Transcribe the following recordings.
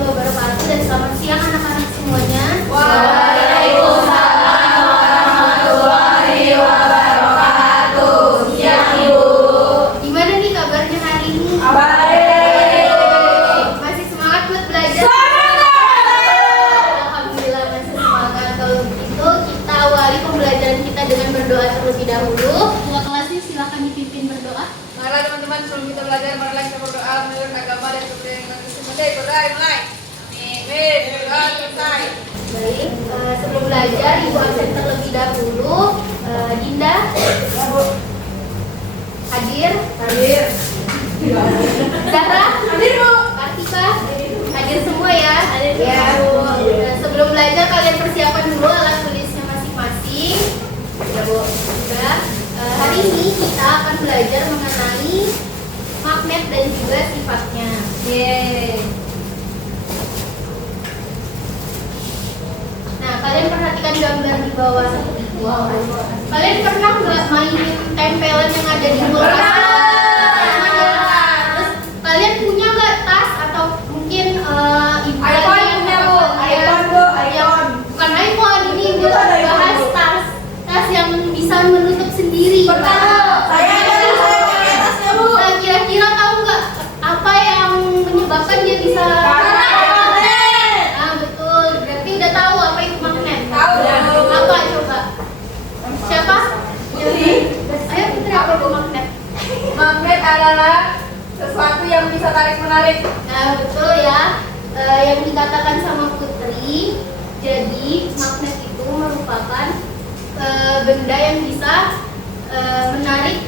warahmatullahi wabarakatuh dan selamat siang anak-anak semuanya. Waalaikumsalam warahmatullahi wabarakatuh. Siang Ibu. Gimana nih kabarnya hari ini? Baik. Masih semangat buat belajar? Alhamdulillah masih semangat. Kalau begitu kita awali pembelajaran kita dengan berdoa terlebih dahulu. Ketua kelasnya silakan dipimpin berdoa. Marilah teman-teman, sebelum kita belajar, marilah kita berdoa menurut agama dan kebudayaan Indonesia. Berdoa mulai. Amin. Berdoa selesai. Baik, sebelum belajar Ibu absen terlebih dahulu. Dinda, hadir. Zahra, Hadir Bu. Kartika, hadir semua ya. Hadir Ya. semua. Sebelum belajar kalian persiapan dulu alat tulisnya masing-masing. Ya Bu. Sudah. Hari ini kita akan belajar mengenai magnet dan juga sifatnya. Yeay. Nah, kalian perhatikan gambar di bawah seperti itu. Kalian pernah nggak mainin tempelan yang ada di kulkas? Terus kalian punya nggak tas atau mungkin ibu iPhone kalian punya, atau Bu. ya, iPhone, Bu. yang iPhone. bukan iPhone ini Itu ada bahas iPhone. tas yang bisa menutup sendiri. Saya pakai tasnya Bu. Nah, kira-kira tahu nggak apa yang menyebabkan dia bisa? Ah, betul. Berarti udah tahu apa itu magnet. Tahu. Apa coba? Siapa? Putri. Ayo Putri, apa itu magnet? Magnet adalah sesuatu yang bisa tarik-menarik. Nah, betul ya. Yang dikatakan sama Putri, jadi magnet itu merupakan benda yang bisa menarik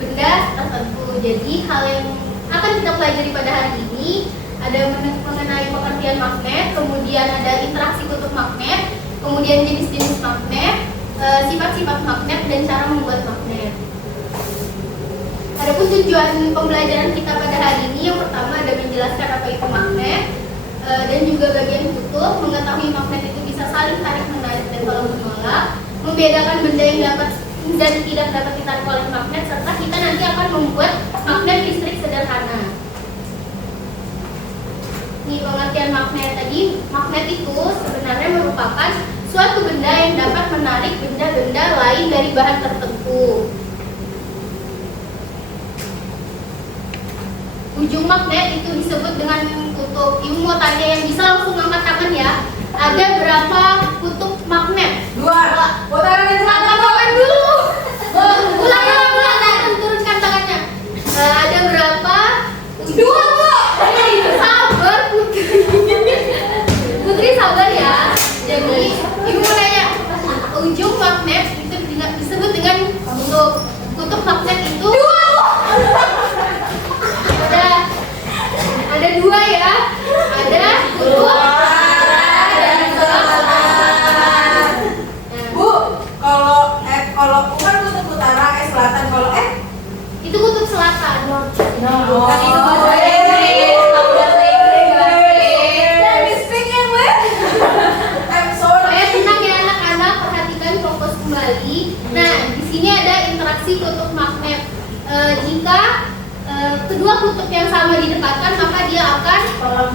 benda tertentu. Jadi hal yang akan kita pelajari pada hari ini ada mengenai pengertian magnet, kemudian ada interaksi kutub magnet, kemudian jenis-jenis magnet, sifat-sifat magnet dan cara membuat magnet. Adapun tujuan pembelajaran kita pada hari ini yang pertama ada menjelaskan apa itu magnet dan juga bagian kutub, mengetahui magnet itu bisa saling tarik menarik dan tolak menolak, membedakan benda yang dapat dan tidak dapat ditarik oleh magnet, serta kita nanti akan membuat magnet listrik sederhana. Nih pengertian magnet tadi, magnet itu sebenarnya merupakan suatu benda yang dapat menarik benda-benda lain dari bahan tertentu. Ujung magnet itu disebut dengan kutub. Ibu mau tanya yang bisa langsung angkat tangan ya. Ada berapa kutub magnet? 2. Putaran yang Angkat satu. tangan dulu. Ulang, turunkan tangannya. Ada berapa? 2 Bu. Sabar Putri. Putri sabar ya. Jadi ibu mau nanya, ujung magnet itu disebut dengan kutub. Kutub magnet itu ada 2 ya. Ada kutub dan selatan. Bu, kalau bukan kutub utara, selatan. Kalau Itu kutub selatan. bukan itu bahasa Inggris. Tahu bahasa Inggris guys. Speaking with. I'm sorry. Tenang ya anak-anak, perhatikan fokus kembali. Nah, di sini ada interaksi kutub magnet. Jika kedua kutub yang sama didekatkan, maka dia akan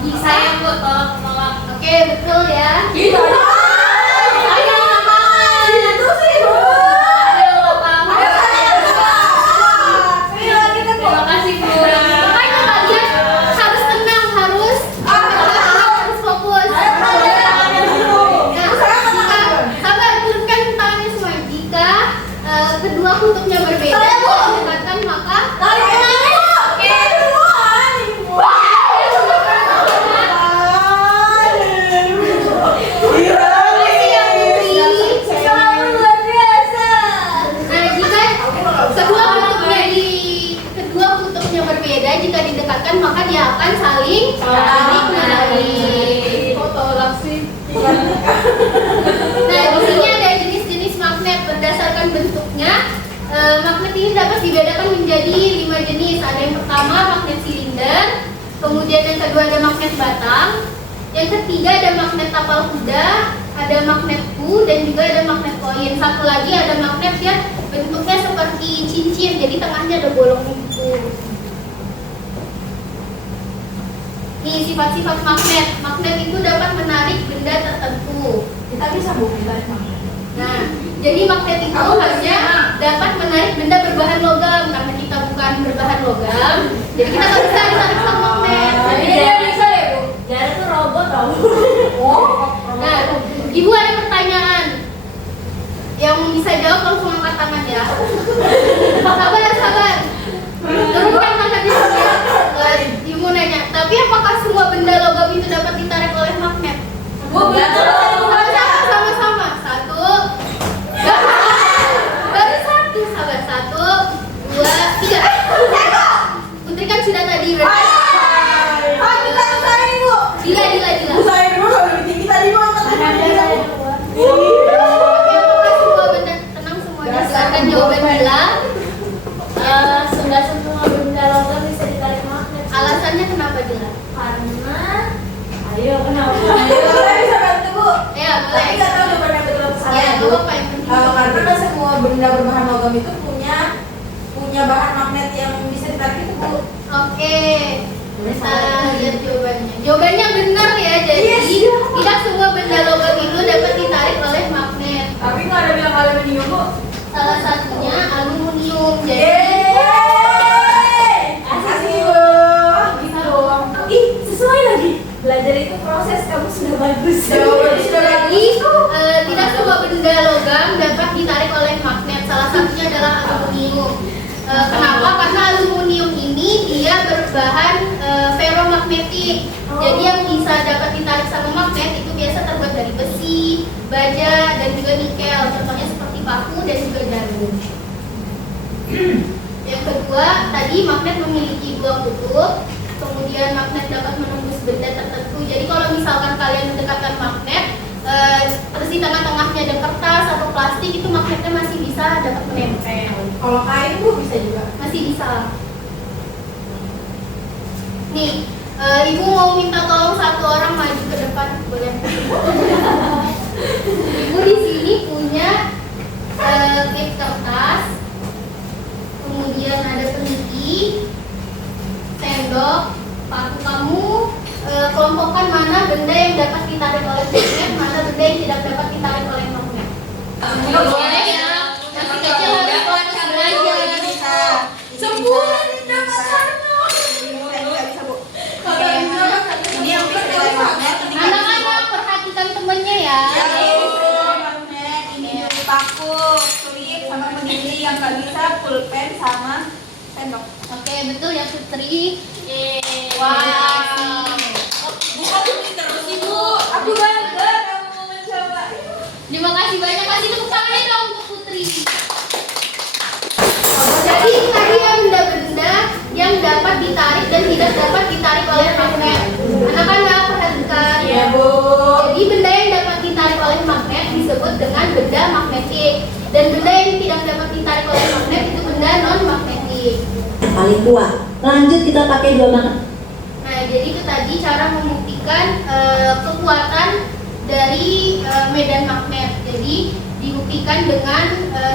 bisa tolak menolak. Oke, betul ya. Gitu. Ayo lapangan. Itu sih Bu. Ayo lapangan. Ayo lagi kan Bu. Terima kasih Bu. Makanya kalian harus tenang, harus fokus. Nah, jika sabar, turunkan tangannya semua. Jika kedua kutubnya berbeda, didekatkan maka jika didekatkan maka dia akan saling menarik. Tolak sih. Nah, di sini ada jenis-jenis magnet berdasarkan bentuknya. Magnet ini dapat dibedakan menjadi 5 jenis. Ada yang pertama magnet silinder, kemudian yang kedua ada magnet batang, yang ketiga ada magnet tapal kuda, ada magnet U dan juga ada magnet koin. Satu lagi ada magnet yang bentuknya seperti cincin, jadi tengahnya ada bolong gitu. Nih sifat-sifat magnet. Magnet itu dapat menarik benda tertentu. Kita bisa buka magnet. Nah, jadi magnet itu hanya dapat menarik benda berbahan logam. Karena kita bukan berbahan logam, jadi kita nggak bisa ditarik sama magnet. Jadi dia bisa ya Bu? Jadi tuh robot tau. Nah, Ibu ada pertanyaan. Yang bisa jawab langsung angkat tangan ya. Sabar. Turunkan tangan di sini. Ibu nanya, tapi apakah semua benda logam itu dapat ditarik oleh magnet? Bu, Sama-sama. Satu. Baru satu. Sabar. 1, 2, 3. Putri kan sudah tadi berarti. Kita usahain Bu. Dila. Usahain dulu lebih tinggi tadi Bu. Oke, apakah semua benda tenang semuanya? Silakan jawaban Dila. Sudah semua benda logam bisa ditarik magnet. Alasannya kenapa Dila? Karena ayo kenapa? Kita bisa bantu Bu. Ya, Tapi boleh. nggak tahu jawabannya betul atau salah Ya, Bu. apa yang penting? Karena semua benda berbahan logam itu punya bahan magnet yang bisa ditarik itu Bu. Oke. Kita lihat jawabannya. Jawabannya benar ya. Jadi Yes. tidak semua benda logam itu dapat ditarik oleh magnet. Tapi nggak ada bilang aluminium Bu. Salah satunya aluminium. Jadi Yeay! Makasih Bu. Gitu doang. Ih, sesuai lagi. Belajar itu proses, kamu sudah bagus. Jawabannya sudah Jadi tidak semua benda logam dapat ditarik oleh magnet. Salah satunya adalah aluminium. Kenapa? Karena aluminium ini dia berbahan ferromagnetik. Jadi yang bisa dapat ditarik sama magnet itu biasa terbuat dari besi, baja, dan juga nikel. Contohnya seperti paku dan juga jarum. Yang kedua, tadi magnet memiliki 2 kutub. Kemudian magnet dapat menembus benda tertentu. Jadi kalau misalkan kalian mendekatkan magnet, terus di tengah-tengahnya ada kertas atau plastik, itu magnetnya masih bisa dapat menempel. Kalau kain Bu bisa juga. Masih bisa. Nih, Ibu mau minta tolong satu orang maju ke depan, boleh? Ibu di sini punya klip kertas, kemudian ada peniti, sendok, paku. Kamu kelompokkan mana benda yang dapat ditarik oleh magnet, mana benda yang tidak dapat ditarik oleh magnet. Boleh ya. Masih kecil harus fokus belajar. Sembuhan dapat sarno. Bisa Bu. Ini yang bisa ditarik magnet. Anak-anak perhatikan temennya ya. Magnet, ini paku, klip, sama penili yang nggak bisa pulpen sama sendok. Oke, betul ya Putri. Wow. Bukan pinter sih Bu. Aku bangga kamu mau mencoba. Terima kasih banyak. Kasih tepuk tangannya dong untuk Putri. Jadi tadi yang benda-benda yang dapat ditarik dan tidak dapat ditarik oleh magnet. Anak-anak perhatikan. Iya Bu. Jadi benda yang dapat ditarik oleh magnet disebut dengan benda magnetik. Dan benda yang tidak dapat ditarik oleh magnet itu benda non-magnetik. Paling kuat. Lanjut kita pakai 2 magnet. Nah, jadi itu tadi cara membuktikan kekuatan dari medan magnet. Jadi dibuktikan dengan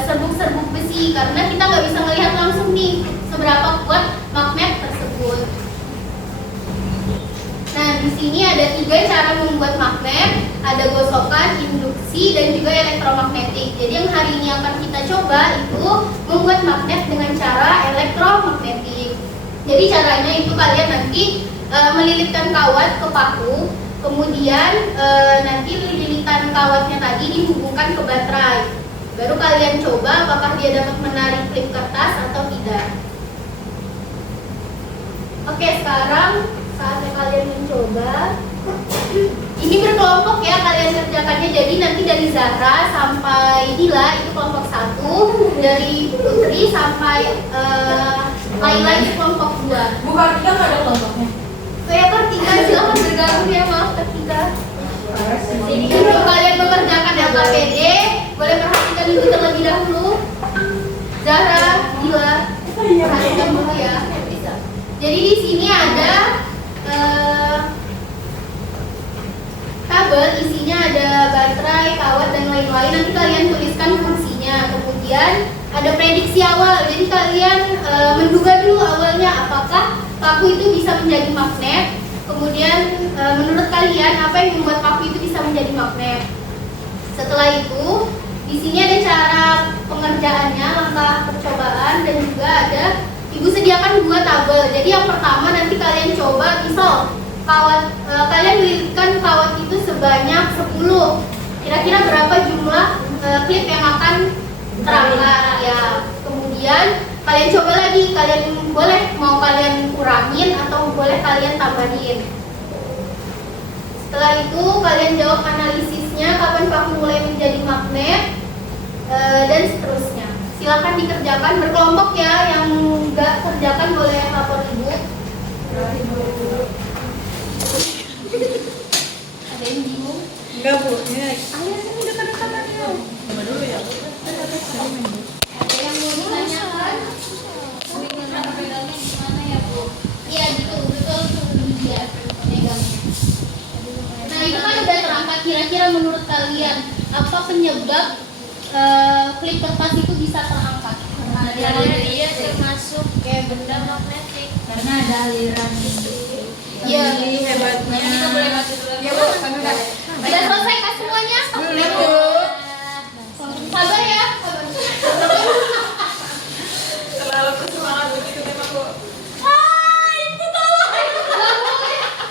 serbuk-serbuk besi, karena kita nggak bisa melihat langsung nih seberapa kuat magnet tersebut. Nah, di sini ada 3 cara membuat magnet, ada gosokan, induksi, dan juga elektromagnetik. Jadi yang hari ini akan kita coba itu membuat magnet dengan cara elektromagnetik. Jadi caranya itu kalian nanti melilitkan kawat ke paku, kemudian nanti lilitan kawatnya tadi dihubungkan ke baterai. Baru kalian coba apakah dia dapat menarik klip kertas atau tidak. Oke, sekarang saatnya kalian mencoba. Ini berkelompok ya kalian kerjakannya. Jadi nanti dari Zahra sampai Dila itu kelompok 1, dari Putri sampai Laila itu kelompok 2. Bukan kita nggak ada kelompoknya. Saya Kartika, silahkan bergabung ya, maaf Kartika. Jadi kalau kalian mengerjakan LKPD, boleh perhatikan dulu terlebih dahulu. Zahra, Dila, perhatikan dulu ya. Jadi di sini ada kabel, isinya ada baterai, kawat, dan lain-lain. Nanti kalian tuliskan fungsinya. Kemudian ada prediksi awal. Jadi kalian menduga dulu awalnya apakah paku itu bisa menjadi magnet Kemudian menurut kalian apa yang membuat paku itu bisa menjadi magnet? Setelah itu, di sini ada cara pengerjaannya, langkah percobaan, dan juga ada ibu sediakan 2 tabel. Jadi yang pertama nanti kalian coba misal kawat, kalian lilitkan kawat itu sebanyak 10. Kira-kira berapa jumlah klip yang akan terangkat ya. Kemudian kalian coba lagi, kalian boleh mau kalian kurangin atau boleh kalian tambahin. Setelah itu kalian jawab analisisnya, kapan paku mulai menjadi magnet, dan seterusnya. Silakan dikerjakan berkelompok ya, yang nggak kerjakan boleh lapor ibu. Ada yang bingung? Enggak bu, ini Ayo sini dekat-dekat ayo. coba dulu ya bu. Ada yang mau ditanyakan? Pegangnya gimana ya bu? Iya betul dia pegangnya. Nah itu kan udah terangkat, kira-kira menurut kalian apa penyebab klip kertas itu bisa terangkat? Karena dia termasuk kayak benda magnetik. Karena ada aliran Iya. Hebatnya. Kita boleh mati dulu. Ya bu, kami udah. Sudah selesai kah semuanya? Boleh bu. Sabar ya. Terlalu bersemangat begitu memang bu.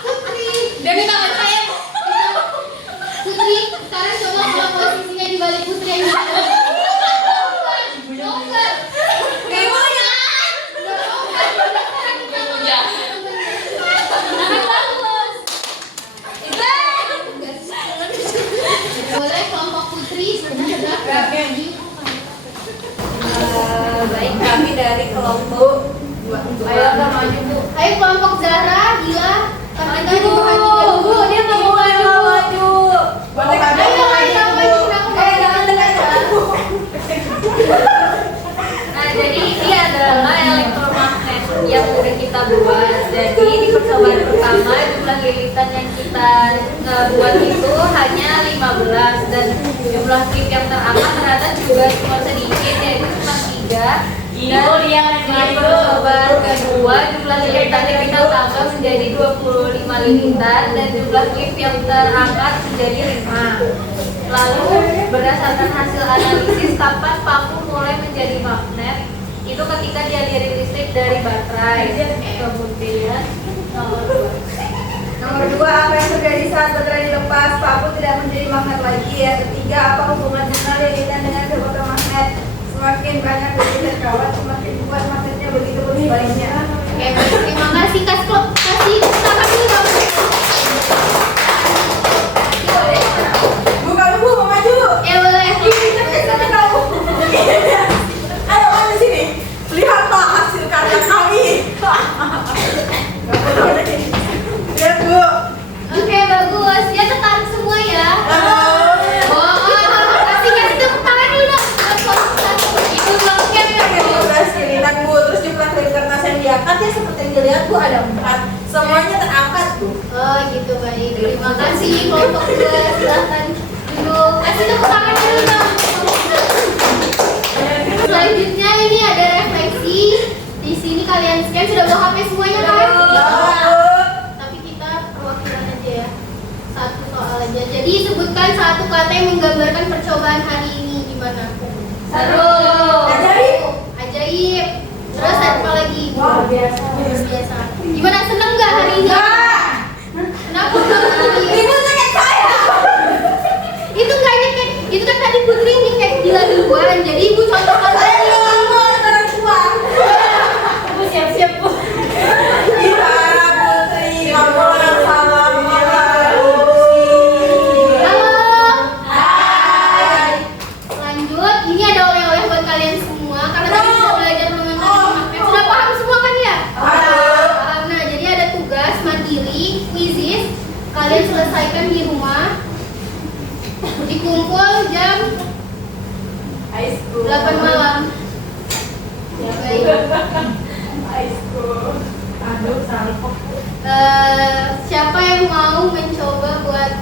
Putri. Dia minta saya. Putri, sekarang coba kalau posisinya di balik Putri yang longgar. Ibunya. Ya. Boleh kelompok Putri sudah. Baik, kami dari kelompok Ayo kita maju bu. Ayo kelompok Zahra, Gila, Kartika diperhatikan Bu, dia nggak mau maju. Ayo maju. Jangan dekat bu. Nah, jadi ini adalah elektromagnet yang udah kita buat. Jadi di percobaan pertama jumlah lilitan yang kita buat itu hanya 15 dan jumlah klip yang terangkat ternyata juga cuma sedikit, yaitu cuma 3. Dan di percobaan kedua jumlah lilitan yang kita tambah menjadi 25 lilitan dan jumlah klip yang terangkat menjadi 5. Lalu berdasarkan hasil analisis kapan paku mulai menjadi magnet itu ketika dialiri listrik dari baterai. Kemudian Nomor 2, apa yang terjadi saat baterai dilepas? Paku tidak menjadi magnet lagi. Yang ketiga, apa hubungan jumlah lilitan dengan kekuatan magnet? Semakin banyak lilitan kawat, semakin kuat magnetnya, begitu pun sebaliknya. Oke, baik. Terima kasih. Kasih tangan dulu dong. Bu, kamu bu mau maju? Ya boleh. Sampai kamu. Ayo maju sini. Lihatlah hasil karya kami. Lihat bu. Oke, bagus. Ya tertarik semua ya. Oh, kasih tepuk tangan dulu dong. Itu lengkap ya. 15 lilitan bu, terus jumlah klip kertas yang diangkat ya seperti yang dilihat bu ada 4. Semuanya terangkat bu. Oh gitu, baik. Terima kasih kelompok 2. Silahkan duduk. Kasih tepuk tangan dulu dong. Selanjutnya ini ada refleksi. Di sini kalian scan sudah bawa HP semuanya kan? Tapi kita perwakilan aja ya. Satu soal aja. Jadi sebutkan satu kata yang menggambarkan percobaan hari ini gimana? seru. Ajaib. Ajaib. Terus apa lagi? Luar biasa. Luar biasa. Gimana, seneng nggak hari ini? Kenapa nggak hari ini? Ibu kayak saya. Itu nggak nyekek. Itu kan tadi Putri nyekek gila duluan. Jadi ibu contohkan Saya lagi. kamu orang tua. Bu siap-siap bu. Iya, Putri, kamu orang salah. Halo. Hai. Lanjut. Ini ada oleh-oleh buat kalian semua. Karena tadi sudah belajar mengenai magnet. Sudah paham semua kan ya? Paham. Nah, jadi ada tugas mandiri, quizzes. Kalian selesaikan di rumah. Dikumpul jam High school. 8 malam. Ya, baik. High school. Aduh, salah. Siapa yang mau mencoba buat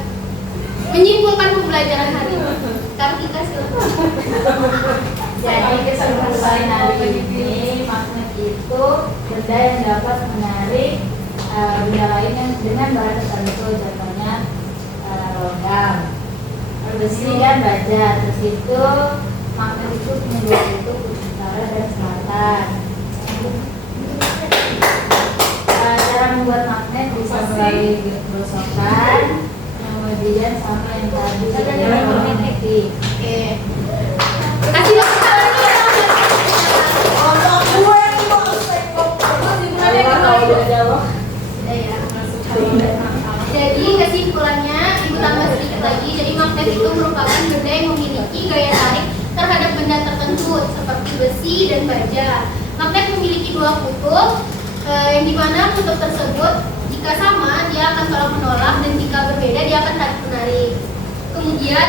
menyimpulkan pembelajaran hari ini? Kartika silakan. Jadi kesimpulan hari ini magnet itu benda yang dapat menarik benda lain yang dengan bahan tertentu, contohnya logam, besi dan baja. Terus itu magnet itu punya dua kutub, utara dan selatan. Cara membuat magnet bisa melalui gosokan, kemudian sama yang tadi elektromagnetik. Oke. Kasih Sudah ya. Jadi kesimpulannya, ibu tambah sedikit lagi. Jadi magnet itu merupakan benda yang memiliki gaya tarik terhadap benda tertentu seperti besi dan baja. Magnet memiliki dua kutub, yang dimana kutub tersebut jika sama dia akan tolak menolak, dan jika berbeda dia akan tarik menarik. Kemudian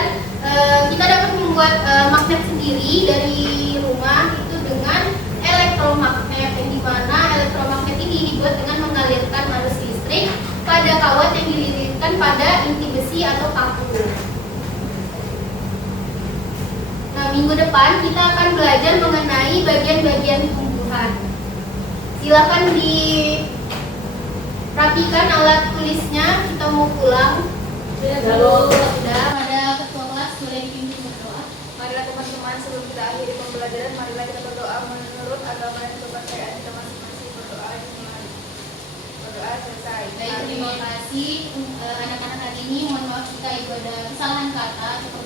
kita dapat membuat magnet sendiri dari rumah itu dengan elektromagnet, yang dimana elektromagnet ini dibuat dengan mengalirkan arus listrik pada kawat yang dililitkan pada inti besi atau paku. Nah, minggu depan kita akan belajar mengenai bagian-bagian tumbuhan. Silakan dirapikan alat tulisnya, kita mau pulang. Sudah ada ketua kelas, boleh dipimpin berdoa. Marilah teman-teman, sebelum kita akhiri pembelajaran, marilah kita berdoa menurut agama dan kepercayaan kita masing-masing. Berdoa dimulai. Berdoa selesai. Baik, terima kasih anak-anak hari ini. Mohon maaf jika ibu ada kesalahan kata atau